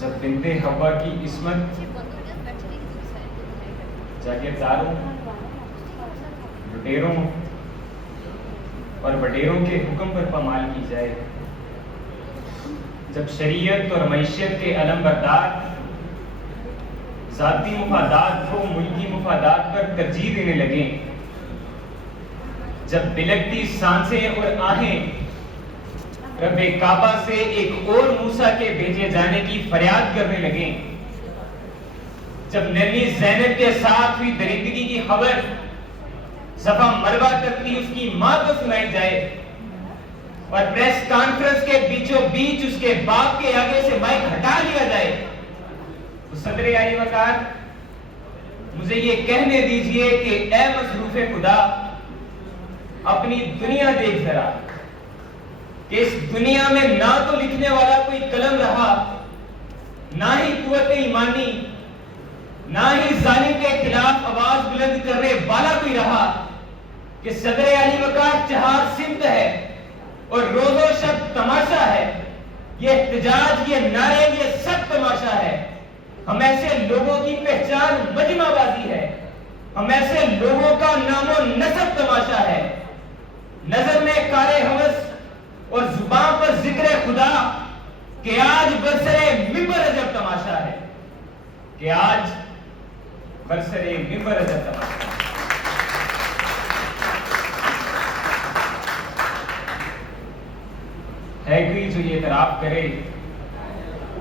جب بنت حوا کی عصمت جاگیرداروں، لٹیروں اور وڈیروں کے حکم پر پامال کی جائے، جب شریعت اور معیشت کے علم بردار ذاتی مفادات کو ملکی مفادات پر ترجیح دینے لگیں، جب بلکتی سانسیں اور آہیں رب کعبہ سے ایک اور موسیٰ کے بھیجے جانے کی فریاد کرنے لگیں، جب نرمی زینب کے ساتھ ہوئی درندگی کی خبر صفا مروہ کرتی اس کی ماں کو سنائی جائے اور پریس کانفرنس کے بیچوں بیچ اس کے باپ کے آگے سے مائک ہٹا لیا جائے، تو صدر عالی وقار مجھے یہ کہنے دیجئے کہ اے مصروف خدا، اپنی دنیا دیکھ ذرا کہ اس دنیا میں نہ تو لکھنے والا کوئی قلم رہا، نہ ہی قوت ایمانی، نہ ہی ظالم کے خلاف آواز بلند کرنے والا کوئی رہا، کہ صدر عالی وقار چہار سمت ہے اور روز و شب تماشا ہے، یہ احتجاج، یہ نعرے، یہ سب تماشا ہے۔ ہم ایسے لوگوں کی پہچان مجمع بازی ہے، ہم ایسے لوگوں کا نام و نسب تماشا ہے۔ نظر میں کار ہوس اور زبان پر ذکر خدا کہ آج برسرے منبر عجب تماشا ہے، کہ آج برسرے منبر عجب تماشا ہے۔ کوئی جو یہ اعتراف کرے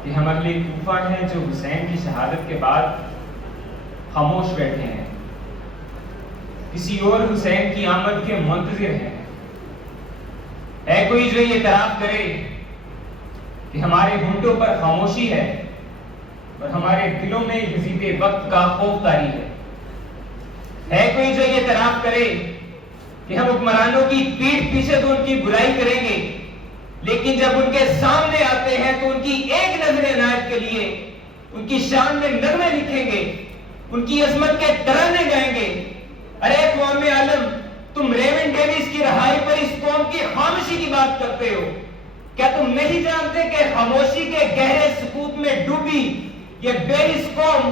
کہ ہم اہل کوفہ ہیں جو حسین کی شہادت کے بعد خاموش بیٹھے ہیں، کسی اور حسین کی آمد کے منتظر ہیں؟ ہے کوئی جو یہ اعتراف کرے کہ ہمارے ہونٹوں پر خاموشی ہے اور ہمارے دلوں میں یزید وقت کا خوف طاری ہے؟ ہے کوئی جو یہ اعتراف کرے کہ ہم حکمرانوں کی پیٹھ پیچھے تو ان کی برائی کریں گے، لیکن جب ان کے سامنے آتے ہیں تو ان کی ایک نظر عنایت کے لیے ان کی شان میں نغمے لکھیں گے، ان کی عظمت کے ترانے گائیں گے؟ ارے اقوام عالم، تم ریون ڈیویس کی رہائی پر اس قوم کی خاموشی کی بات کرتے ہو، کیا تم نہیں جانتے کہ خاموشی کے گہرے سکوت میں ڈوبی یہ بے حس قوم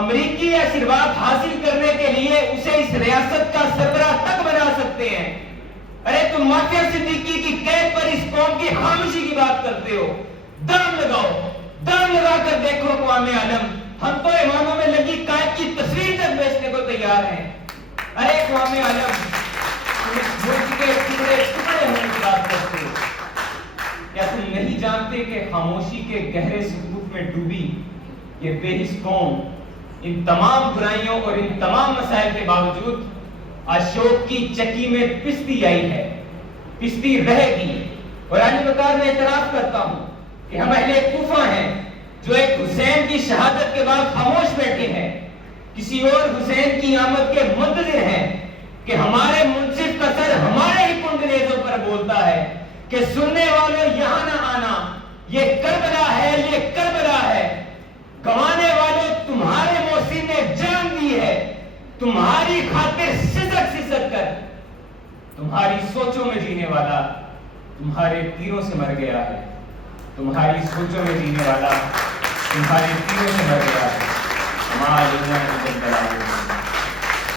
امریکی آشرواد حاصل کرنے کے لیے اسے اس ریاست کا سربراہ تک بنا سکتے ہیں؟ ارے تم مافیا صدیقی کی قید پر اس قوم کی خاموشی کی بات کرتے ہو؟ دم لگاؤ، دم لگا کر دیکھو اقوام عالم، ہم تو اماموں میں لگی قائد کی تصویر تک بیچنے کو تیار ہیں۔ ارے اقوام عالم، تم اس ملک کے ٹکڑے ٹکڑے ہونے کی بات کرتے ہو، کیا تم نہیں جانتے کہ خاموشی کے گہرے سکوت میں ڈوبی یہ بے حس قوم ان تمام برائیوں اور ان تمام مسائل کے باوجود اشوک کی چکی میں پستی آئی ہے، پستی رہے گی؟ اور علی وقار میں اعتراف کرتا ہوں کہ ہم اہل کوفہ ہیں جو ایک حسین کی شہادت کے بعد خاموش بیٹھے ہیں، کسی اور حسین کی آمد کے منتظر ہیں، کہ ہمارے منصف کا سر ہمارے ہی کنگریزوں پر بولتا ہے کہ سننے والوں یہاں نہ آنا، یہ کربلا ہے، یہ کربلا ہے۔ گوانے والوں، تمہارے محسن نے جان دی ہے، تمہاری خاطر سسک سسک کر تمہاری سوچوں میں جینے والا تمہارے تیروں سے مر گیا ہے، تمہاری سوچوں میں جینے والا تمہارے تیروں سے مر گیا ہے۔ ہمارے